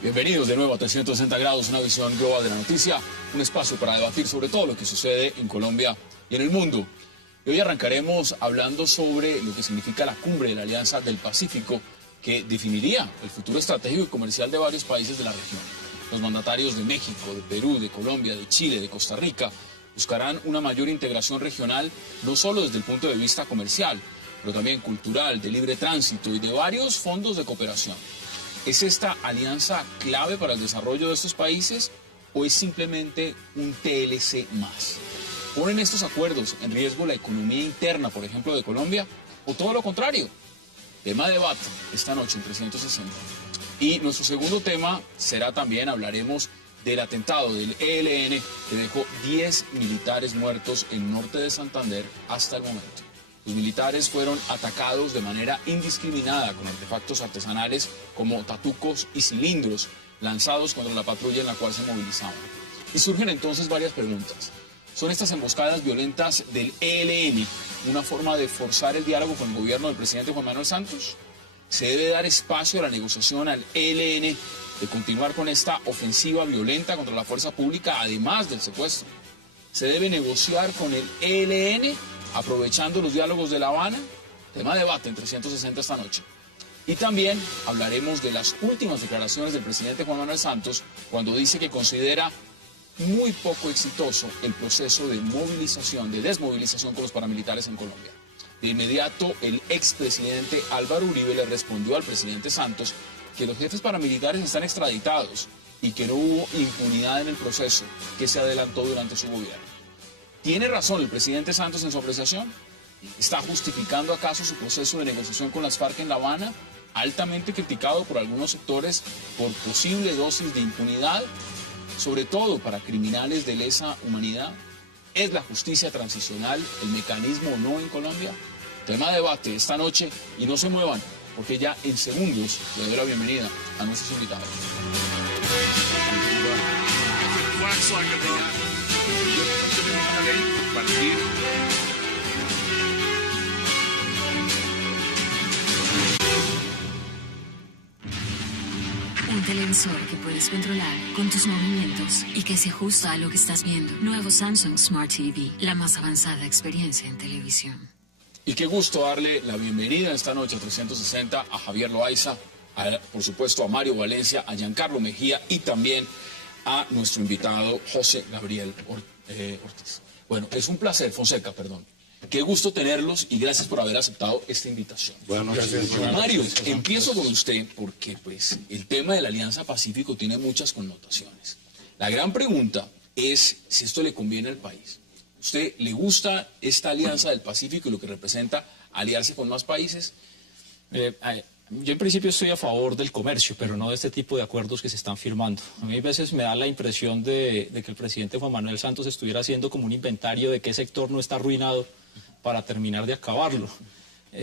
Bienvenidos de nuevo a 360 grados, una visión global de la noticia, un espacio para debatir sobre todo lo que sucede en Colombia y en el mundo. Y hoy arrancaremos hablando sobre lo que significa la cumbre de la Alianza del Pacífico, que definiría el futuro estratégico y comercial de varios países de la región. Los mandatarios de México, de Perú, de Colombia, de Chile, de Costa Rica buscarán una mayor integración regional, no solo desde el punto de vista comercial, pero también cultural, de libre tránsito y de varios fondos de cooperación. ¿Es esta alianza clave para el desarrollo de estos países o es simplemente un TLC más? ¿Ponen estos acuerdos en riesgo la economía interna, por ejemplo, de Colombia, o todo lo contrario? Tema de debate esta noche en 360. Y nuestro segundo tema será también, hablaremos del atentado del ELN que dejó 10 militares muertos en norte de Santander hasta el momento. Los militares fueron atacados de manera indiscriminada con artefactos artesanales como tatucos y cilindros lanzados contra la patrulla en la cual se movilizaban. Y surgen entonces varias preguntas. ¿Son estas emboscadas violentas del ELN una forma de forzar el diálogo con el gobierno del presidente Juan Manuel Santos? ¿Se debe dar espacio a la negociación al ELN de continuar con esta ofensiva violenta contra la fuerza pública, además del secuestro? ¿Se debe negociar con el ELN aprovechando los diálogos de La Habana? Tema de debate en 360 esta noche. Y también hablaremos de las últimas declaraciones del presidente Juan Manuel Santos cuando dice que considera muy poco exitoso el proceso de movilización, de desmovilización con los paramilitares en Colombia. De inmediato, el expresidente Álvaro Uribe le respondió al presidente Santos que los jefes paramilitares están extraditados y que no hubo impunidad en el proceso que se adelantó durante su gobierno. ¿Tiene razón el presidente Santos en su apreciación? ¿Está justificando acaso su proceso de negociación con las FARC en La Habana, altamente criticado por algunos sectores por posible dosis de impunidad, sobre todo para criminales de lesa humanidad? ¿Es la justicia transicional el mecanismo o no en Colombia? Tema de debate esta noche y no se muevan, porque ya en segundos le doy la bienvenida a nuestros invitados. Un televisor que puedes controlar con tus movimientos y que se ajusta a lo que estás viendo. Nuevo Samsung Smart TV, la más avanzada experiencia en televisión. Y qué gusto darle la bienvenida esta noche a 360 a Javier Loaiza, por supuesto a Mario Valencia, a Giancarlo Mejía y también a nuestro invitado José Gabriel Ortiz. Bueno, es un placer, Fonseca, perdón. Qué gusto tenerlos y gracias por haber aceptado esta invitación. Bueno, gracias. Mario, empiezo con usted porque pues, el tema de la Alianza Pacífico tiene muchas connotaciones. La gran pregunta es si esto le conviene al país. ¿Usted le gusta esta Alianza del Pacífico y lo que representa aliarse con más países? Yo en principio estoy a favor del comercio, pero no de este tipo de acuerdos que se están firmando. A mí a veces me da la impresión de que el presidente Juan Manuel Santos estuviera haciendo como un inventario de qué sector no está arruinado para terminar de acabarlo. Yo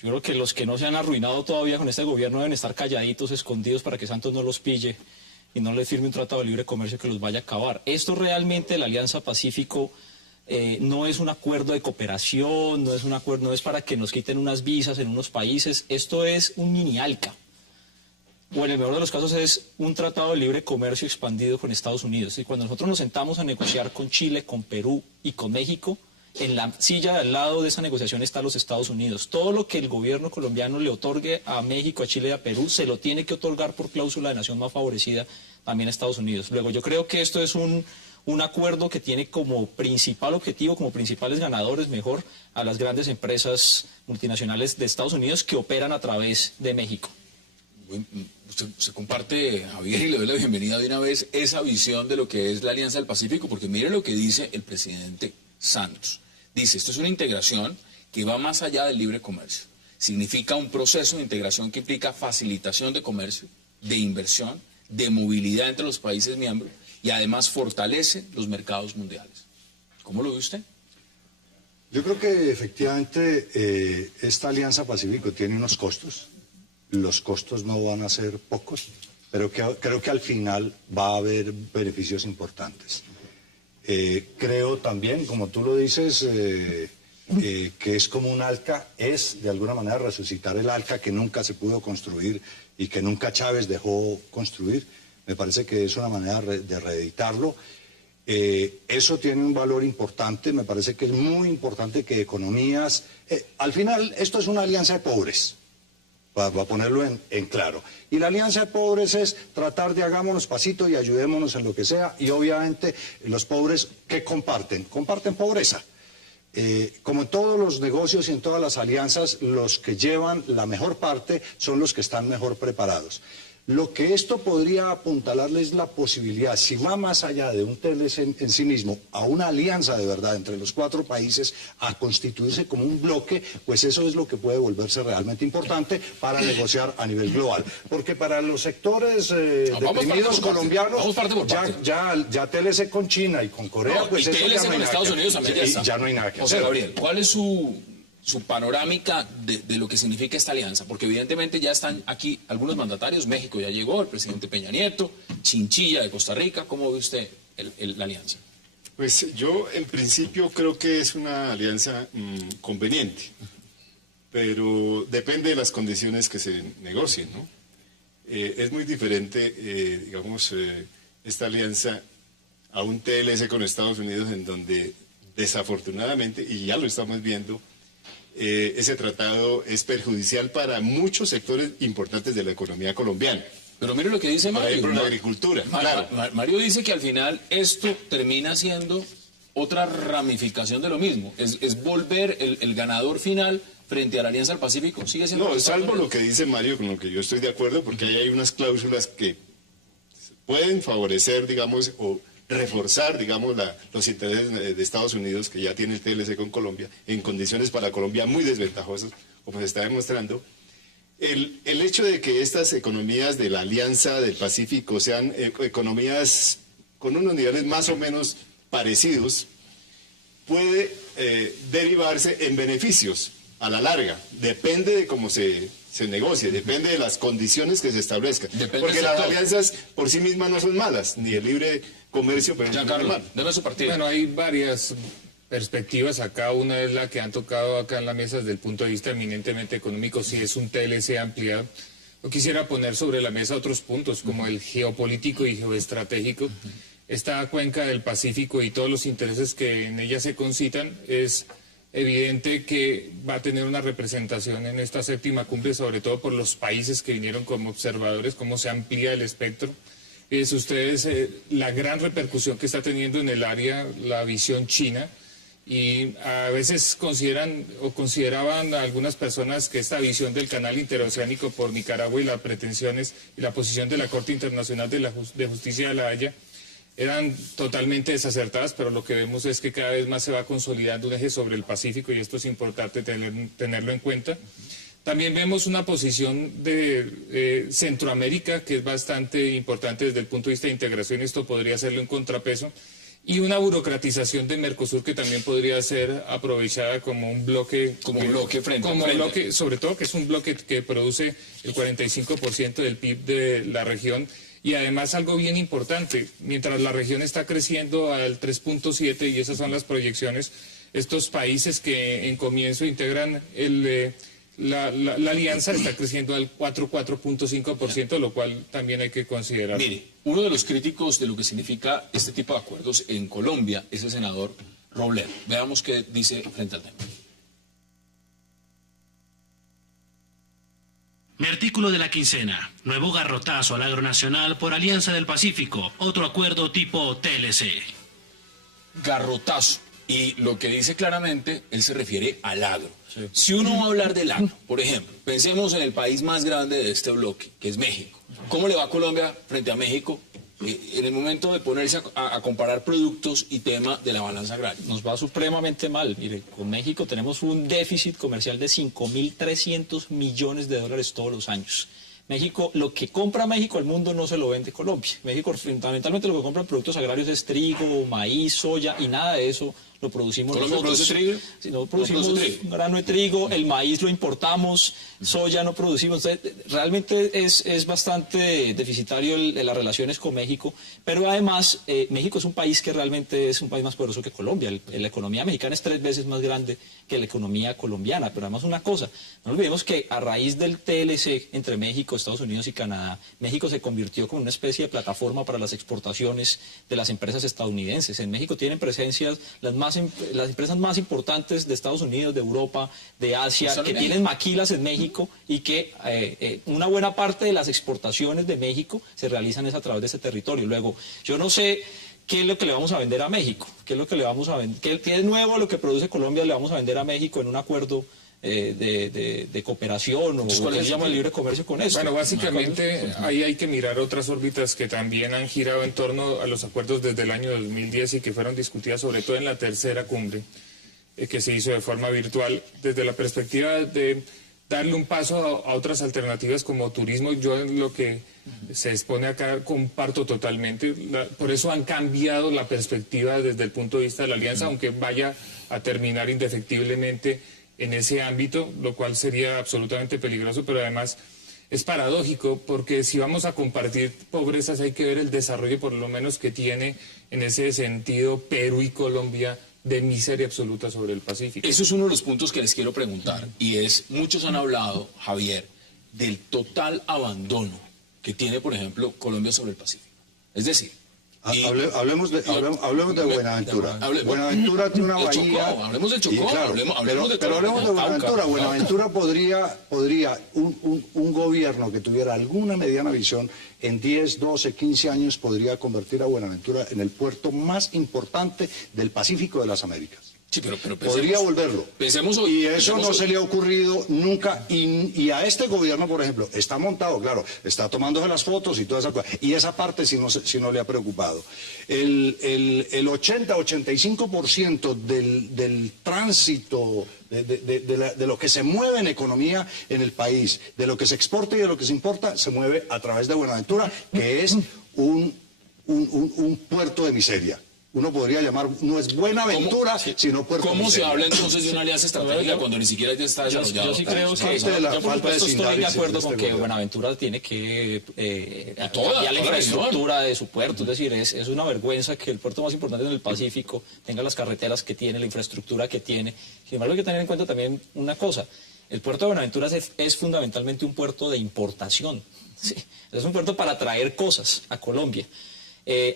creo que los que no se han arruinado todavía con este gobierno deben estar calladitos, escondidos, para que Santos no los pille y no les firme un tratado de libre comercio que los vaya a acabar. Esto realmente, la Alianza Pacífico, no es un acuerdo de cooperación, no es para que nos quiten unas visas en unos países. Esto es un mini ALCA. O en el mejor de los casos es un tratado de libre comercio expandido con Estados Unidos. Y cuando nosotros nos sentamos a negociar con Chile, con Perú y con México, en la silla de al lado de esa negociación están los Estados Unidos. Todo lo que el gobierno colombiano le otorgue a México, a Chile y a Perú, se lo tiene que otorgar por cláusula de nación más favorecida también a Estados Unidos. Luego, yo creo que esto es un acuerdo que tiene como principal objetivo, como principales ganadores, mejor, a las grandes empresas multinacionales de Estados Unidos que operan a través de México. Usted comparte, Javier, y le doy la bienvenida de una vez, esa visión de lo que es la Alianza del Pacífico, porque mire lo que dice el presidente Santos. Dice, esto es una integración que va más allá del libre comercio. Significa un proceso de integración que implica facilitación de comercio, de inversión, de movilidad entre los países miembros y además fortalece los mercados mundiales. ¿Cómo lo ve usted? Yo creo que efectivamente esta Alianza Pacífico tiene unos costos. Los costos no van a ser pocos, pero creo que al final va a haber beneficios importantes. Creo también, como tú lo dices, que es como un ALCA, es de alguna manera resucitar el ALCA que nunca se pudo construir y que nunca Chávez dejó construir. Me parece que es una manera de reeditarlo. Eso tiene un valor importante, me parece que es muy importante que economías... al final, esto es una alianza de pobres, para ponerlo en claro. Y la alianza de pobres es tratar de hagámonos pasito y ayudémonos en lo que sea, y obviamente los pobres, ¿qué comparten? Comparten pobreza. Como en todos los negocios y en todas las alianzas, los que llevan la mejor parte son los que están mejor preparados. Lo que esto podría apuntalarle es la posibilidad, si va más allá de un TLC en sí mismo, a una alianza de verdad entre los 4 países, a constituirse como un bloque, pues eso es lo que puede volverse realmente importante para negociar a nivel global. Porque para los sectores deprimidos colombianos, ya TLC con China y con Corea, pues eso TLC ya no hay con nada Estados Unidos también ya está. Ya no hay nada que José hacer. Gabriel, ¿cuál es su panorámica de lo que significa esta alianza? Porque evidentemente ya están aquí algunos mandatarios, México ya llegó, el presidente Peña Nieto, Chinchilla de Costa Rica, ¿cómo ve usted la alianza? Pues yo en principio creo que es una alianza conveniente, pero depende de las condiciones que se negocien, ¿no? Es muy diferente, digamos, esta alianza a un TLC con Estados Unidos, en donde desafortunadamente, y ya lo estamos viendo, ese tratado es perjudicial para muchos sectores importantes de la economía colombiana. Pero mire lo que dice Mario. Por ejemplo, la agricultura. Claro. Mario dice que al final esto termina siendo otra ramificación de lo mismo. Es volver el ganador final frente a la Alianza del Pacífico. Sigue siendo... No, salvo lo que dice Mario, con lo que yo estoy de acuerdo, porque ahí hay unas cláusulas que pueden favorecer, digamos, o reforzar, digamos, los intereses de Estados Unidos, que ya tiene el TLC con Colombia, en condiciones para Colombia muy desventajosas, como se está demostrando. El hecho de que estas economías de la Alianza del Pacífico sean economías con unos niveles más o menos parecidos, puede derivarse en beneficios a la larga. Depende de cómo se negocie, depende de las condiciones que se establezcan. Porque las alianzas por sí mismas no son malas, ni el libre comercio, pero no es normal. Debe su partido. Bueno, hay varias perspectivas acá. Una es la que han tocado acá en la mesa desde el punto de vista eminentemente económico, si es un TLC ampliado. Yo quisiera poner sobre la mesa otros puntos, como el geopolítico y geoestratégico. Esta cuenca del Pacífico y todos los intereses que en ella se concitan, es evidente que va a tener una representación en esta 7ª cumbre, sobre todo por los países que vinieron como observadores, cómo se amplía el espectro. Fíjense ustedes la gran repercusión que está teniendo en el área la visión china, y a veces consideraban algunas personas que esta visión del canal interoceánico por Nicaragua y las pretensiones y la posición de la Corte Internacional de Justicia de la Haya eran totalmente desacertadas, pero lo que vemos es que cada vez más se va consolidando un eje sobre el Pacífico, y esto es importante tenerlo en cuenta. También vemos una posición de Centroamérica, que es bastante importante desde el punto de vista de integración. Esto podría hacerlo en contrapeso. Y una burocratización de Mercosur que también podría ser aprovechada como un bloque... Como bloque frente. Bloque, sobre todo que es un bloque que produce el 45% del PIB de la región. Y además algo bien importante, mientras la región está creciendo al 3.7, y esas son las proyecciones, estos países que en comienzo integran la alianza está creciendo al 4.5%, lo cual también hay que considerar. Mire, uno de los críticos de lo que significa este tipo de acuerdos en Colombia es el senador Robledo. Veamos qué dice frente al tema. Mi artículo de la quincena: nuevo garrotazo al agro nacional por Alianza del Pacífico, otro acuerdo tipo TLC. Garrotazo. Y lo que dice claramente, él se refiere al agro. Sí. Si uno va a hablar del agro, por ejemplo, pensemos en el país más grande de este bloque, que es México. ¿Cómo le va a Colombia frente a México en el momento de ponerse a comparar productos y tema de la balanza agraria? Nos va supremamente mal. Mire, con México tenemos un déficit comercial de 5.300 millones de dólares todos los años. México, lo que compra México al mundo no se lo vende Colombia. México fundamentalmente lo que compra en productos agrarios es trigo, maíz, soya, y nada de eso lo producimos ¿Colombia nosotros. produce trigo? Si no producimos grano de trigo, el maíz lo importamos, soya no producimos. Entonces, realmente es bastante deficitario las relaciones con México, pero además México es un país que realmente es un país más poderoso que Colombia. La economía mexicana es 3 veces más grande que la economía colombiana, pero además una cosa, no olvidemos que a raíz del TLC entre México, Estados Unidos y Canadá, México se convirtió como una especie de plataforma para las exportaciones de las empresas estadounidenses. En México tienen presencias las empresas más importantes de Estados Unidos, de Europa, de Asia, que tienen maquilas en México y que una buena parte de las exportaciones de México se realizan a través de ese territorio. Luego, yo no sé qué es lo que le vamos a vender a México, qué es lo que le vamos a vender, qué es nuevo lo que produce Colombia le vamos a vender a México en un acuerdo de cooperación o ¿cuál se llama el libre comercio con eso? Bueno, básicamente ahí hay que mirar otras órbitas que también han girado en torno a los acuerdos desde el año 2010 y que fueron discutidas sobre todo en la tercera cumbre que se hizo de forma virtual. Desde la perspectiva de darle un paso a otras alternativas como turismo, yo en lo que se expone acá comparto totalmente. Por eso han cambiado la perspectiva desde el punto de vista de la alianza, aunque vaya a terminar indefectiblemente en ese ámbito, lo cual sería absolutamente peligroso, pero además es paradójico porque si vamos a compartir pobrezas hay que ver el desarrollo por lo menos que tiene en ese sentido Perú y Colombia de miseria absoluta sobre el Pacífico. Eso es uno de los puntos que les quiero preguntar y es, muchos han hablado, Javier, del total abandono que tiene, por ejemplo, Colombia sobre el Pacífico. Es decir, hablemos de Buenaventura. Buenaventura tiene una bahía. Chocó, hablemos del Chocó, claro, hablemos de pero hablemos de Buenaventura. Buenaventura podría un gobierno que tuviera alguna mediana visión, en 10, 12, 15 años podría convertir a Buenaventura en el puerto más importante del Pacífico de las Américas. Sí, pero podría volverlo. Y eso no se le ha ocurrido nunca. Y a este gobierno, por ejemplo, está montado, claro, está tomándose las fotos y toda esa cosa. Y esa parte sí no le ha preocupado. El 80-85% del tránsito, de lo que se mueve en economía en el país, de lo que se exporta y de lo que se importa, se mueve a través de Buenaventura, que es un puerto de miseria. Uno podría llamar, no es Buenaventura, sino puerto. ¿Cómo se habla entonces de una alianza estratégica cuando ni siquiera ya está desarrollado? Yo sí creo que, yo por supuesto estoy de acuerdo con que Buenaventura tiene que cambiar la infraestructura de su puerto. Es decir, es una vergüenza que el puerto más importante en el Pacífico tenga las carreteras que tiene, la infraestructura que tiene. Sin embargo, hay que tener en cuenta también una cosa. El puerto de Buenaventura es fundamentalmente un puerto de importación. ¿Sí? Es un puerto para traer cosas a Colombia.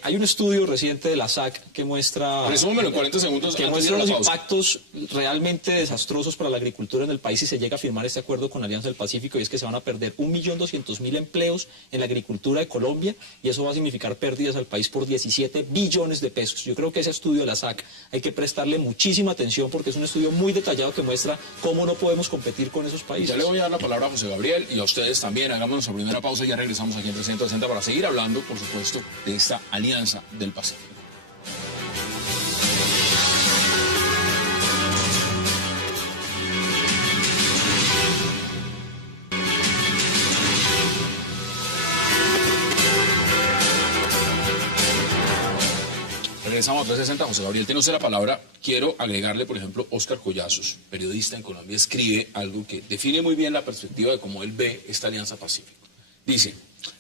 Hay un estudio reciente de la SAC que muestra, resúmelo en 40 segundos, que muestra los impactos realmente desastrosos para la agricultura en el país si se llega a firmar este acuerdo con la Alianza del Pacífico, y es que se van a perder 1.200.000 empleos en la agricultura de Colombia, y eso va a significar pérdidas al país por 17 billones de pesos. Yo creo que ese estudio de la SAC hay que prestarle muchísima atención porque es un estudio muy detallado que muestra cómo no podemos competir con esos países. Ya le voy a dar la palabra a José Gabriel y a ustedes también. Hagamos nuestra primera pausa y ya regresamos aquí en 360 para seguir hablando, por supuesto, de esta Alianza del Pacífico. Regresamos a 360. José Gabriel, tiene usted la palabra. Quiero agregarle, por ejemplo, Óscar Collazos, periodista en Colombia, escribe algo que define muy bien la perspectiva de cómo él ve esta Alianza Pacífico. Dice,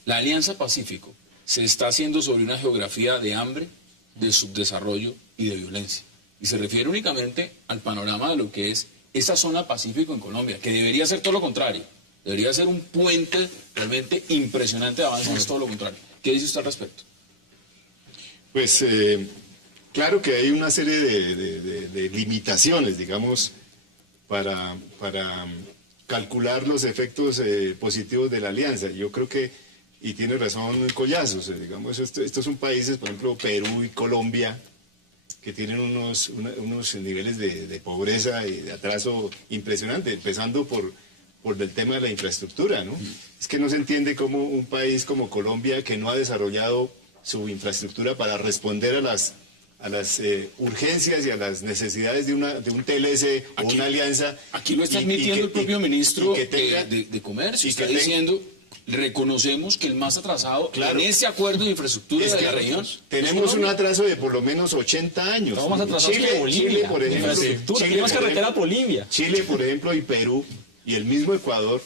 la Alianza Pacífico se está haciendo sobre una geografía de hambre, de subdesarrollo y de violencia. Y se refiere únicamente al panorama de lo que es esa zona Pacífico en Colombia, que debería ser todo lo contrario. Debería ser un puente realmente impresionante de avance, es todo lo contrario. ¿Qué dice usted al respecto? Pues claro que hay una serie de limitaciones, digamos, para calcular los efectos positivos de la alianza. Yo creo que, y tiene razón Collazos, digamos, estos son países, por ejemplo, Perú y Colombia, que tienen unos niveles de pobreza y de atraso impresionante, empezando por el tema de la infraestructura, ¿no? Es que no se entiende cómo un país como Colombia, que no ha desarrollado su infraestructura para responder a las urgencias y a las necesidades de un TLC o una alianza. Aquí lo está admitiendo el propio ministro de Comercio, está diciendo reconocemos que el más atrasado Claro. en ese acuerdo de infraestructura Es de que la región tenemos un atraso de por lo menos 80 años. Estamos más atrasados que Bolivia. Chile, por ejemplo, Infraestructura, tiene más carretera a Bolivia. Chile, por ejemplo, y Perú, y el mismo Ecuador,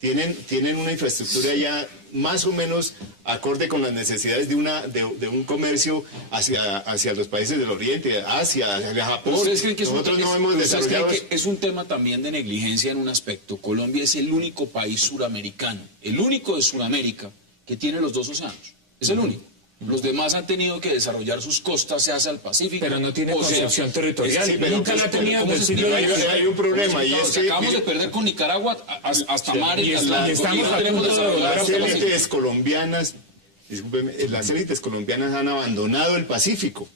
tienen una infraestructura ya más o menos acorde con las necesidades de un comercio hacia los países del Oriente, Asia, hacia Japón. ¿Ustedes creen que Nosotros no hemos ¿ustedes creen desarrollado... que es un tema también de negligencia en un aspecto? Colombia es el único país suramericano, el único de Sudamérica que tiene los dos océanos. Es el único. Los demás han tenido que desarrollar sus costas hacia el Pacífico. Pero no tiene concepción territorial. sí, pero Nunca la ha tenido ¿cómo desde se el siglo explica? Hay un problema, y es que... Acabamos de perder con Nicaragua hasta mar y y estamos a punto de lograr Las élites colombianas, discúlpeme, las élites colombianas han abandonado el Pacífico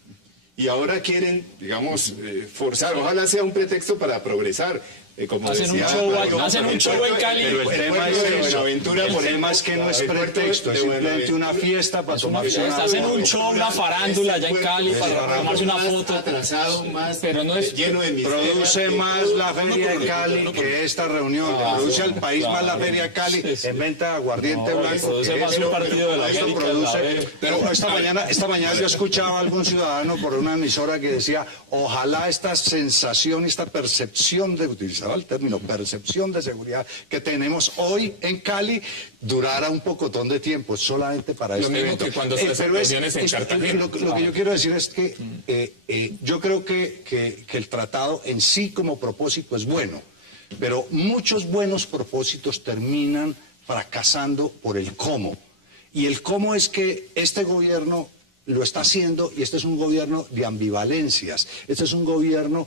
y ahora quieren, digamos, forzar, ojalá sea un pretexto para progresar. Como Hacen un decía, show Mario, hacen un el show puerto- en Cali. Pero el tema puerto de es eso. Buenaventura, El por tema ejemplo, es que no es el puerto pretexto, de es simplemente Buenaventura. una fiesta para tomarse una Hacen un foto. show, una farándula allá en Cali para tomarse una foto. Atrasado, más Pero no es- lleno de miserias. Produce más la Feria de Cali que esta reunión. Produce al país más la Feria de Cali en venta de aguardiente blanco. Produce que más esto- un partido de la esto América, produce- la B. Pero esta mañana yo escuchaba a algún ciudadano por una emisora que decía, ojalá esta sensación, esta percepción de, utilizaba el término, percepción de seguridad que tenemos hoy en Cali durara un pocotón de tiempo solamente para Lo este mismo evento. que cuando se hacen Pero reuniones en Cartagena. lo que yo quiero decir es que yo creo que el tratado en sí como propósito es bueno, pero muchos buenos propósitos terminan fracasando por el cómo. Y el cómo es que este gobierno lo está haciendo, y este es un gobierno de ambivalencias, este es un gobierno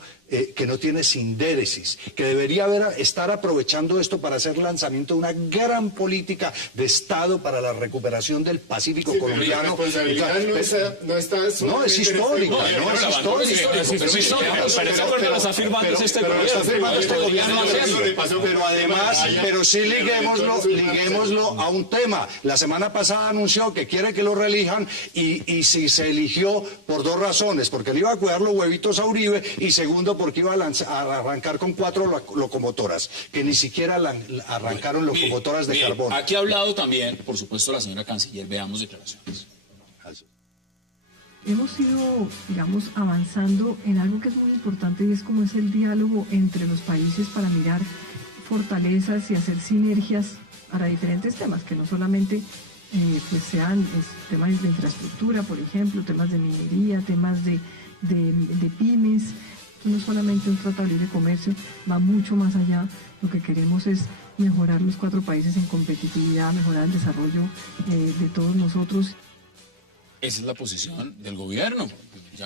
que no tiene sindéresis, que debería estar aprovechando esto para hacer lanzamiento de una gran política de Estado para la recuperación del Pacífico colombiano. La responsabilidad no está No, es solamente en histórica, este no es gobierno. histórica. Pero ese acuerdo lo está firmando este Pero lo está gobierno. firmando este Pero gobierno eso haciendo. le pasó Pero además, allá. pero sí liguémoslo a un tema. La semana pasada anunció que quiere que lo reelijan y si se eligió por dos razones, porque le iba a cuidar los huevitos a Uribe y segundo porque iba a arrancar con 4 locomotoras, que ni siquiera arrancaron locomotoras de carbón. Aquí ha hablado también, por supuesto, la señora canciller. Veamos declaraciones. Hemos ido, digamos, avanzando en algo que es muy importante y es como es el diálogo entre los países para mirar fortalezas y hacer sinergias para diferentes temas, que no solamente pues sean temas de infraestructura, por ejemplo, temas de minería, temas de pymes. No solamente un tratado de libre comercio, va mucho más allá. Lo que queremos es mejorar los 4 países en competitividad, mejorar el desarrollo de todos nosotros. Esa es la posición del gobierno.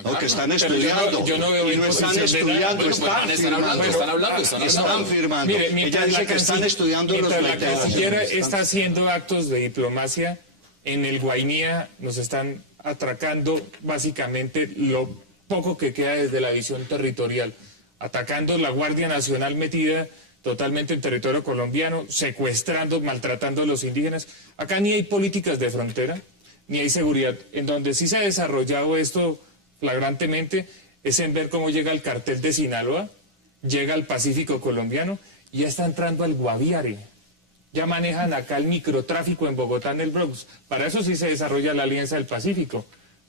No, que están estudiando. yo no veo y no están imposición de estudiando, Bueno, están están hablando, firmando. Están firmando. Mire, Ella mientras dice la que están estudiando los mientras la planteos. canciller está haciendo actos de diplomacia, en el Guainía nos están atracando básicamente lo poco que queda desde la visión territorial, atacando la Guardia Nacional metida totalmente en territorio colombiano, secuestrando, maltratando a los indígenas. Acá ni hay políticas de frontera, ni hay seguridad. En donde sí se ha desarrollado esto flagrantemente es en ver cómo llega el cartel de Sinaloa, llega al Pacífico colombiano y ya está entrando al Guaviare. Ya manejan acá el microtráfico en Bogotá, en el Bronx. Para eso sí se desarrolla la Alianza del Pacífico,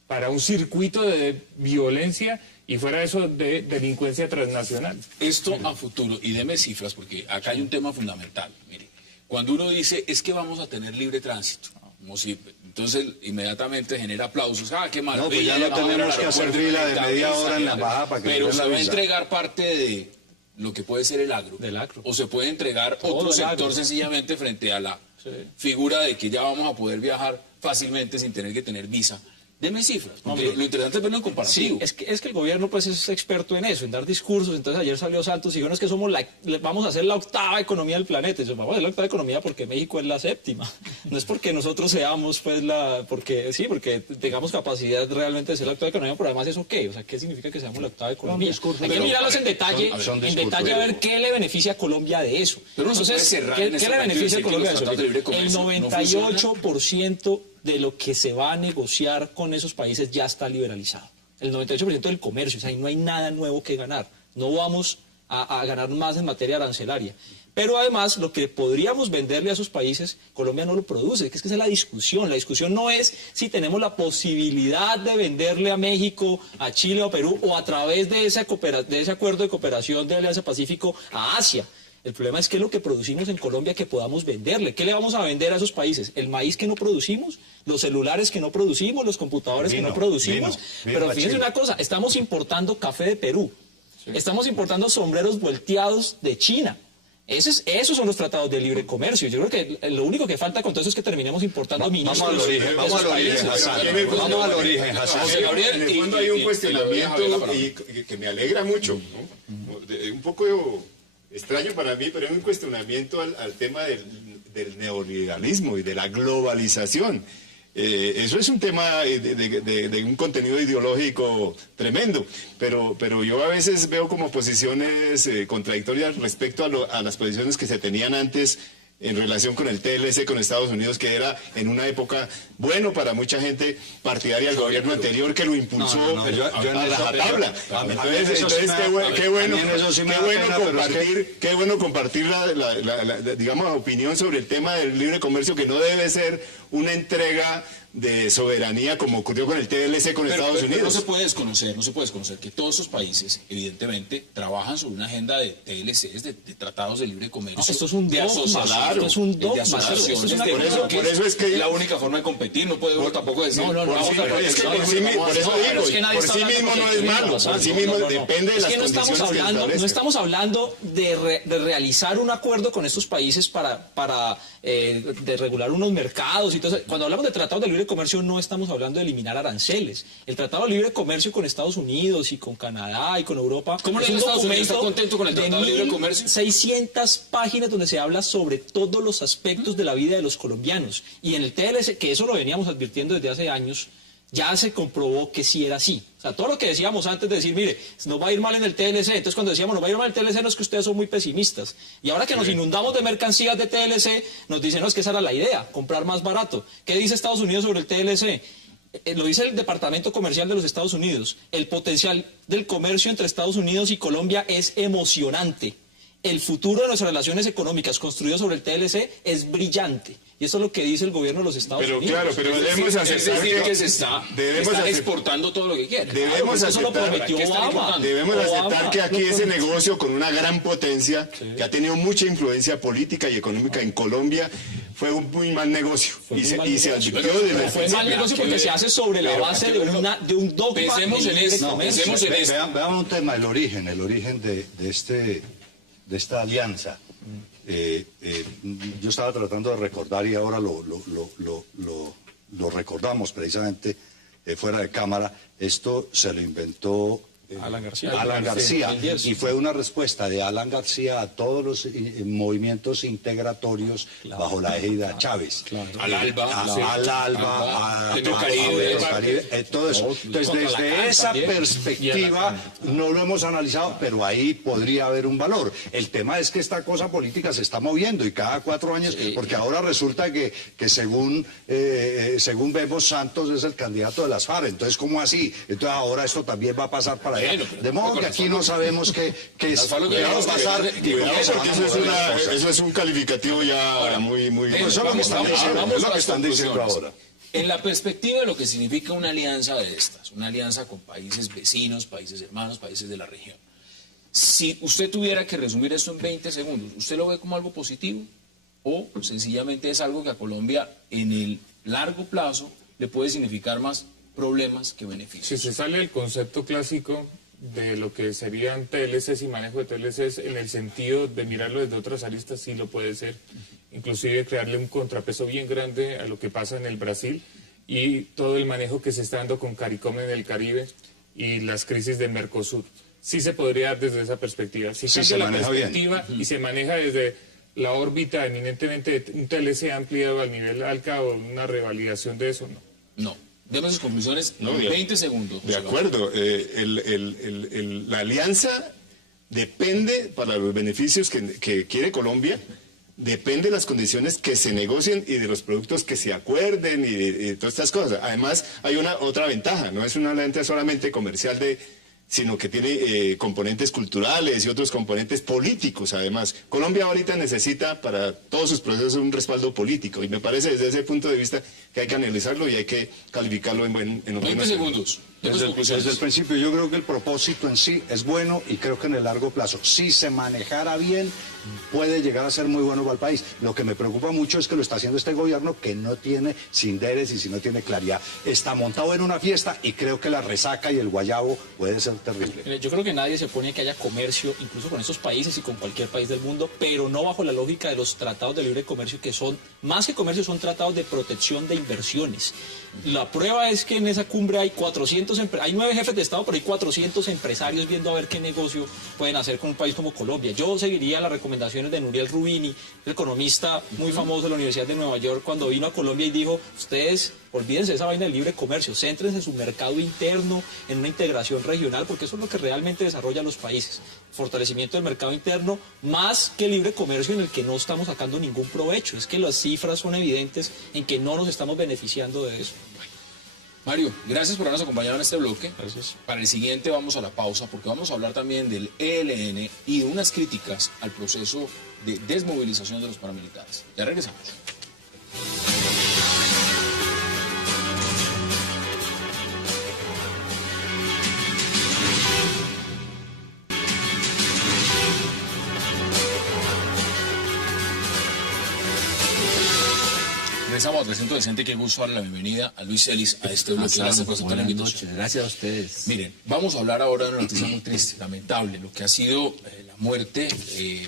para un circuito de violencia y fuera de eso de delincuencia transnacional. Esto a futuro, y deme cifras, porque acá hay un tema fundamental. Mire, cuando uno dice es que vamos a tener libre tránsito, como si, entonces inmediatamente genera aplausos. Ah, qué maravilla. No, pues ya no vamos a tenemos ver que hacer aeropuerto, fila de la media visa, hora en la embajada para que pero nos den se la va a visa. entregar parte de lo que puede ser el agro. Del agro. O se puede entregar Todo otro el sector agro. sencillamente frente a la figura de que ya vamos a poder viajar fácilmente sin tener que tener visa. Deme cifras, porque lo interesante es verlo en comparativo. Sí, es que el gobierno pues es experto en eso, en dar discursos. Entonces ayer salió Santos y dijo, no, es que somos vamos a hacer la 8ª economía del planeta. Y yo, vamos a hacer la 8ª economía porque México es la 7ª. No es porque nosotros seamos pues porque tengamos capacidad realmente de ser la 8ª economía, pero además eso qué, o sea, ¿qué significa que seamos la 8ª economía? Hay que mirarlos en detalle, a ver qué le beneficia a Colombia de eso. Pero no se puede cerrar en ¿qué ese le momento y beneficia a decir que Colombia de los eso? tratados de libre comercio El no funcionan. 98% de lo que se va a negociar con esos países ya está liberalizado. El 98% del comercio, o sea, ahí no hay nada nuevo que ganar. No vamos a ganar más en materia arancelaria. Pero además, lo que podríamos venderle a esos países, Colombia no lo produce, que es que esa es la discusión. La discusión no es si tenemos la posibilidad de venderle a México, a Chile o a Perú, o a través de ese acuerdo de cooperación de Alianza Pacífico a Asia. El problema es qué es lo que producimos en Colombia que podamos venderle. ¿Qué le vamos a vender a esos países? ¿El maíz que no producimos? ¿Los celulares que no producimos? ¿Los computadores que no producimos? Pero fíjense una cosa, estamos importando café de Perú. Sí. Estamos importando sombreros volteados de China. Esos son los tratados de libre comercio. Yo creo que lo único que falta con todo eso es que terminemos importando ministros. Vamos al origen, Hassan. En el fondo hay un cuestionamiento que me alegra mucho, ¿no? Un poco extraño para mí, pero es un cuestionamiento al tema del neoliberalismo y de la globalización. Eso es un tema de un contenido ideológico tremendo, pero yo a veces veo como posiciones contradictorias respecto a las posiciones que se tenían antes en relación con el TLC con Estados Unidos, que era en una época bueno para mucha gente partidaria del gobierno anterior que lo impulsó a rajatabla. Entonces, qué bueno compartir digamos, opinión sobre el tema del libre comercio, que no debe ser una entrega de soberanía como ocurrió con el TLC con Estados Unidos. No se puede desconocer que todos esos países, evidentemente, trabajan sobre una agenda de TLCs, de tratados de libre comercio. No, esto es un dogma, esto es un dogma. Por eso es que la única forma de competir, no puede tampoco decir. Por sí mismo no es malo, por sí mismo depende de las condiciones que establece. No estamos hablando de realizar un acuerdo con estos países para de regular unos mercados y todo eso. Cuando hablamos de tratados de libre comercio no estamos hablando de eliminar aranceles. El Tratado de Libre Comercio con Estados Unidos y con Canadá y con Europa. ¿Cómo le Estados Unidos está contento con el Tratado de Libre Comercio? 600 páginas donde se habla sobre todos los aspectos de la vida de los colombianos. Y en el TLC, que eso lo veníamos advirtiendo desde hace años, ya se comprobó que sí era así. O sea, todo lo que decíamos antes de decir, mire, nos va a ir mal en el TLC, entonces cuando decíamos nos va a ir mal en el TLC no es que ustedes son muy pesimistas. Y ahora que nos inundamos de mercancías de TLC, nos dicen, no, es que esa era la idea, comprar más barato. ¿Qué dice Estados Unidos sobre el TLC? Lo dice el Departamento Comercial de los Estados Unidos. El potencial del comercio entre Estados Unidos y Colombia es emocionante. El futuro de nuestras relaciones económicas construido sobre el TLC es brillante. Y eso es lo que dice el gobierno de los Estados Unidos. Claro, pero debemos aceptar que se está exportando todo lo que quiere. Debemos aceptar que aquí ese negocio con una gran potencia, que ha tenido mucha influencia política y económica en Colombia, fue un muy mal negocio. Y se advirtió de fue mal negocio porque se hace sobre la base de un dogma. Pensemos en esto. Veamos un tema, el origen de esta alianza. Yo estaba tratando de recordar y ahora lo recordamos precisamente fuera de cámara. Esto se lo inventó Alan García, y fue una respuesta de Alan García a todos los movimientos integratorios bajo la égida Chávez. Al ALBA, a Petrocaribe, todo eso. Entonces, desde esa perspectiva no lo hemos analizado, pero ahí podría haber un valor. El tema es que esta cosa política se está moviendo y cada 4 años, porque ahora resulta que según vemos, Santos es el candidato de las FARC. Entonces, ¿cómo así? Entonces ahora esto también va a pasar para allá. De modo que aquí no sabemos qué va a pasar. Eso es un calificativo ya muy... Eso es lo que están diciendo ahora. En la perspectiva de lo que significa una alianza de estas, una alianza con países vecinos, países hermanos, países de la región, si usted tuviera que resumir esto en 20 segundos, ¿usted lo ve como algo positivo? ¿O sencillamente es algo que a Colombia en el largo plazo le puede significar más problemas que beneficios? Si se sale el concepto clásico de lo que serían TLCs y manejo de TLCs en el sentido de mirarlo desde otras aristas, sí lo puede ser. Inclusive crearle un contrapeso bien grande a lo que pasa en el Brasil y todo el manejo que se está dando con CARICOM en el Caribe y las crisis de Mercosur. Sí se podría dar desde esa perspectiva. Si cambia la perspectiva y se maneja desde la órbita eminentemente de un TLC ampliado al nivel ALCA o una revalidación de eso, no. Demos sus conclusiones en 20 segundos. De acuerdo. La alianza depende, para los beneficios que quiere Colombia, depende de las condiciones que se negocien y de los productos que se acuerden y todas estas cosas. Además, hay otra ventaja, no es una alianza solamente comercial de sino que tiene componentes culturales y otros componentes políticos además. Colombia ahorita necesita para todos sus procesos un respaldo político y me parece desde ese punto de vista que hay que analizarlo y hay que calificarlo en 20 segundos. Desde el principio yo creo que el propósito en sí es bueno y creo que en el largo plazo, si se manejara bien, puede llegar a ser muy bueno para el país. Lo que me preocupa mucho es que lo está haciendo este gobierno que no tiene sinderes y si no tiene claridad. Está montado en una fiesta y creo que la resaca y el guayabo puede ser terrible. Mire, yo creo que nadie se opone a que haya comercio, incluso con estos países y con cualquier país del mundo, pero no bajo la lógica de los tratados de libre comercio, que son, más que comercio, son tratados de protección de inversiones. La prueba es que en esa cumbre hay 9 jefes de Estado, pero hay 400 empresarios viendo a ver qué negocio pueden hacer con un país como Colombia. Yo seguiría las recomendaciones de Nuriel Rubini, el economista muy famoso de la Universidad de Nueva York, cuando vino a Colombia y dijo, ustedes olvídense de esa vaina del libre comercio, céntrense en su mercado interno, en una integración regional, porque eso es lo que realmente desarrolla los países. Fortalecimiento del mercado interno, más que el libre comercio en el que no estamos sacando ningún provecho. Es que las cifras son evidentes en que no nos estamos beneficiando de eso. Mario, gracias por habernos acompañado en este bloque. Gracias. Para el siguiente vamos a la pausa porque vamos a hablar también del ELN y de unas críticas al proceso de desmovilización de los paramilitares. Ya regresamos. Regresamos a 360, qué gusto darle la bienvenida a Luis Celis a este bloque. Gracias por aceptar la invitación. Gracias a ustedes. Miren, vamos a hablar ahora de una noticia muy triste, lamentable, lo que ha sido la muerte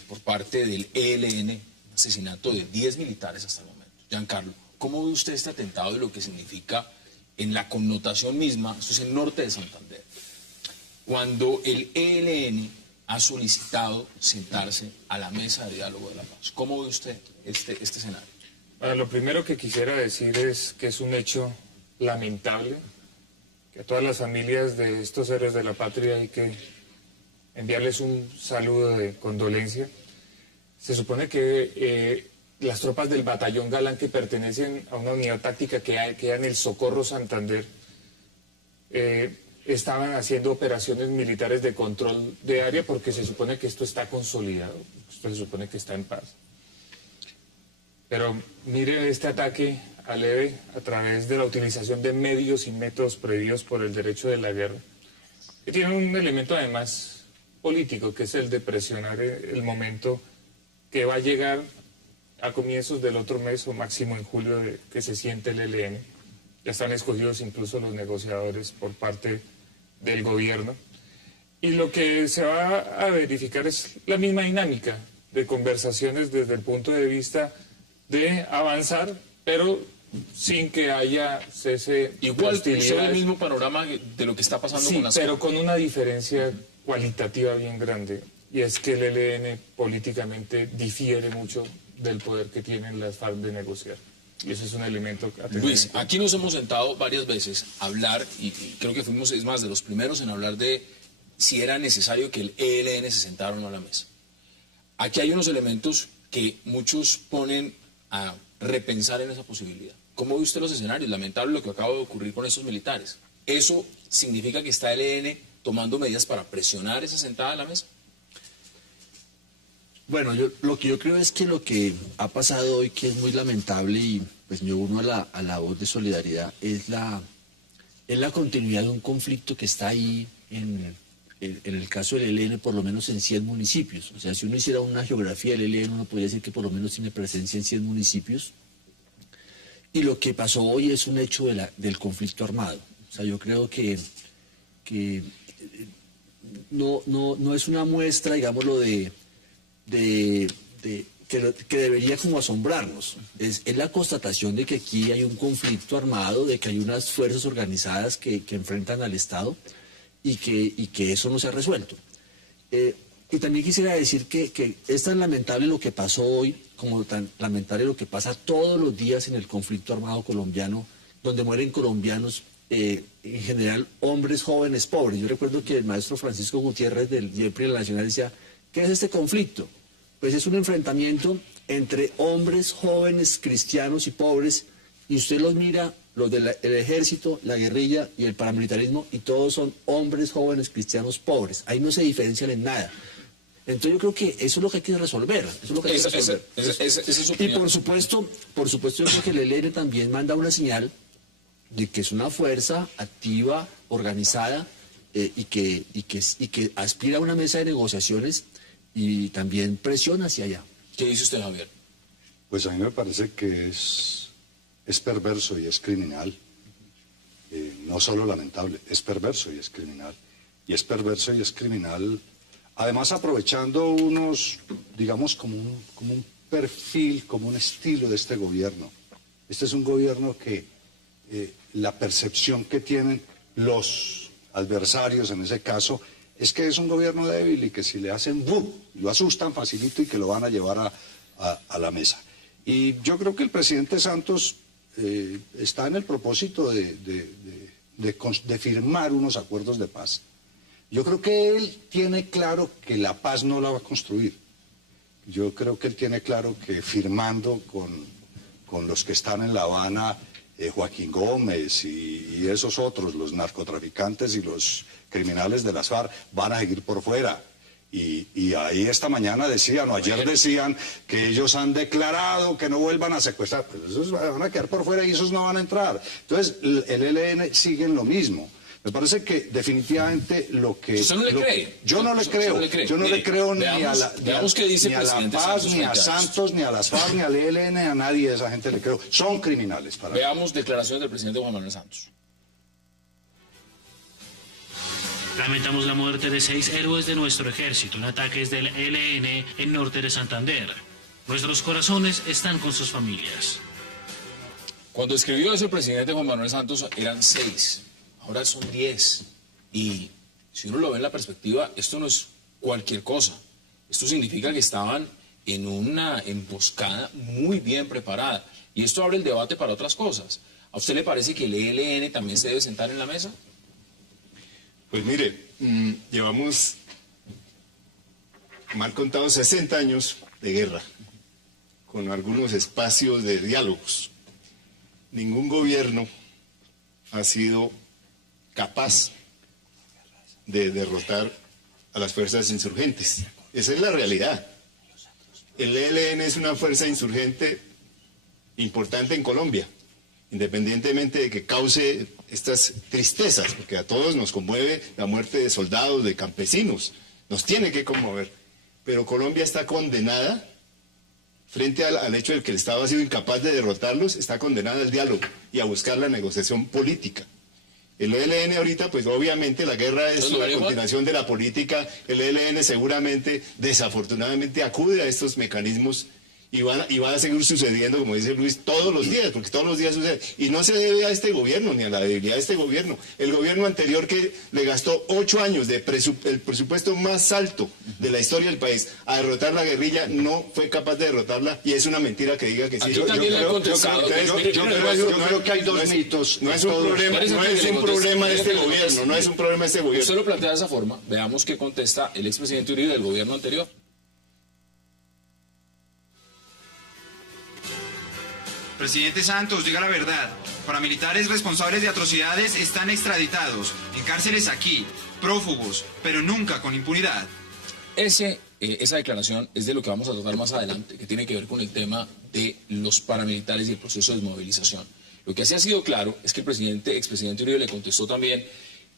por parte del ELN, un asesinato de 10 militares hasta el momento. Giancarlo, ¿cómo ve usted este atentado y lo que significa en la connotación misma? Esto es el norte de Santander. Cuando el ELN ha solicitado sentarse a la mesa de diálogo de la paz. ¿Cómo ve usted este escenario? Lo primero que quisiera decir es que es un hecho lamentable, que a todas las familias de estos héroes de la patria hay que enviarles un saludo de condolencia. Se supone que las tropas del batallón Galán, que pertenecen a una unidad táctica que queda en el Socorro Santander, estaban haciendo operaciones militares de control de área porque se supone que esto está consolidado, esto se supone que está en paz. Pero mire este ataque aleve a través de la utilización de medios y métodos prohibidos por el derecho de la guerra, que tiene un elemento además político, que es el de presionar el momento que va a llegar a comienzos del otro mes o máximo en julio de que se siente el ELN. Ya están escogidos incluso los negociadores por parte del gobierno. Y lo que se va a verificar es la misma dinámica de conversaciones desde el punto de vista de avanzar, pero sin que haya cese. Igual, usted ve el mismo panorama de lo que está pasando con las... Sí, pero con una diferencia cualitativa bien grande, y es que el ELN políticamente difiere mucho del poder que tienen las FARC de negociar. Y ese es un elemento a tener. Luis, aquí nos hemos sentado varias veces a hablar, y creo que fuimos, es más, de los primeros en hablar de si era necesario que el ELN se sentara o no a la mesa. Aquí hay unos elementos que muchos ponen a repensar en esa posibilidad. ¿Cómo ve usted los escenarios? Lamentable lo que acaba de ocurrir con estos militares. ¿Eso significa que está el ELN tomando medidas para presionar esa sentada a la mesa? Bueno, lo que yo creo es que lo que ha pasado hoy, que es muy lamentable, y pues yo uno a la voz de solidaridad, es la continuidad de un conflicto que está ahí en el caso del ELN, por lo menos en 100 municipios. O sea, si uno hiciera una geografía del ELN, uno podría decir que por lo menos tiene presencia en 100 municipios. Y lo que pasó hoy es un hecho del conflicto armado. O sea, yo creo que no es una muestra, digámoslo, que debería como asombrarnos. Es la constatación de que aquí hay un conflicto armado, de que hay unas fuerzas organizadas que enfrentan al Estado, y que eso no se ha resuelto. Y también quisiera decir que es tan lamentable lo que pasó hoy como tan lamentable lo que pasa todos los días en el conflicto armado colombiano, donde mueren colombianos, en general hombres jóvenes pobres. Yo recuerdo que el maestro Francisco Gutiérrez del IEPRI de la Nacional decía, ¿qué es este conflicto? Pues es un enfrentamiento entre hombres jóvenes cristianos y pobres, y usted los mira los del ejército, la guerrilla y el paramilitarismo, y todos son hombres jóvenes cristianos pobres. Ahí no se diferencian en nada. Entonces yo creo que eso es lo que hay que resolver. Eso es lo que hay que resolver. Esa es su Y opinión. por supuesto yo creo que el ELN también manda una señal de que es una fuerza activa, organizada, y que aspira a una mesa de negociaciones y también presiona hacia allá. ¿Qué dice usted, Javier? Pues a mí me parece que es perverso y es criminal. No solo lamentable, es perverso y es criminal. Y es perverso y es criminal, además aprovechando unos, digamos, como un perfil, como un estilo de este gobierno. Este es un gobierno que la percepción que tienen los adversarios en ese caso es que es un gobierno débil y que si le hacen ¡bum!, lo asustan facilito y que lo van a llevar a la mesa. Y yo creo que el presidente Santos está en el propósito de firmar unos acuerdos de paz. Yo creo que él tiene claro que la paz no la va a construir. Yo creo que él tiene claro que firmando con los que están en La Habana, Joaquín Gómez y esos otros, los narcotraficantes y los criminales de las FARC, van a seguir por fuera. Y ahí esta mañana decían, o ayer decían, que ellos han declarado que no vuelvan a secuestrar. Pues esos van a quedar por fuera y esos no van a entrar. Entonces, el ELN sigue en lo mismo. Me parece que definitivamente lo que... ¿Usted no le cree? Yo no le creo. Yo no le creo ni a la Paz, ni a Santos, ni a las FARC, ni al ELN, a nadie de esa gente le creo. Son criminales para mí. Veamos declaraciones del presidente Juan Manuel Santos. Lamentamos la muerte de 6 héroes de nuestro ejército en ataques del ELN en norte de Santander. Nuestros corazones están con sus familias. Cuando escribió eso el presidente Juan Manuel Santos eran 6, ahora son 10. Y si uno lo ve en la perspectiva, esto no es cualquier cosa. Esto significa que estaban en una emboscada muy bien preparada. Y esto abre el debate para otras cosas. ¿A usted le parece que el ELN también se debe sentar en la mesa? Pues mire, llevamos, mal contados, 60 años de guerra, con algunos espacios de diálogos. Ningún gobierno ha sido capaz de derrotar a las fuerzas insurgentes. Esa es la realidad. El ELN es una fuerza insurgente importante en Colombia, independientemente de que cause estas tristezas, porque a todos nos conmueve la muerte de soldados, de campesinos, nos tiene que conmover. Pero Colombia está condenada, frente al hecho de que el Estado ha sido incapaz de derrotarlos, está condenada al diálogo y a buscar la negociación política. El ELN ahorita, pues obviamente la guerra es la continuación de la política. El ELN seguramente, desafortunadamente, acude a estos mecanismos y va a seguir sucediendo, como dice Luis, todos los días, porque todos los días sucede. Y no se debe a este gobierno, ni a la debilidad de este gobierno. El gobierno anterior, que le gastó 8 años de el presupuesto más alto de la historia del país a derrotar la guerrilla, no fue capaz de derrotarla, y es una mentira que diga que sí. Yo creo que hay dos mitos. No es un problema de este gobierno, no es un problema de este gobierno. Usted lo plantea de esa forma, veamos qué contesta el expresidente Uribe del gobierno anterior. Presidente Santos, diga la verdad. Paramilitares responsables de atrocidades están extraditados en cárceles aquí, prófugos, pero nunca con impunidad. Esa declaración es de lo que vamos a tratar más adelante, que tiene que ver con el tema de los paramilitares y el proceso de desmovilización. Lo que sí ha sido claro es que el expresidente Uribe le contestó también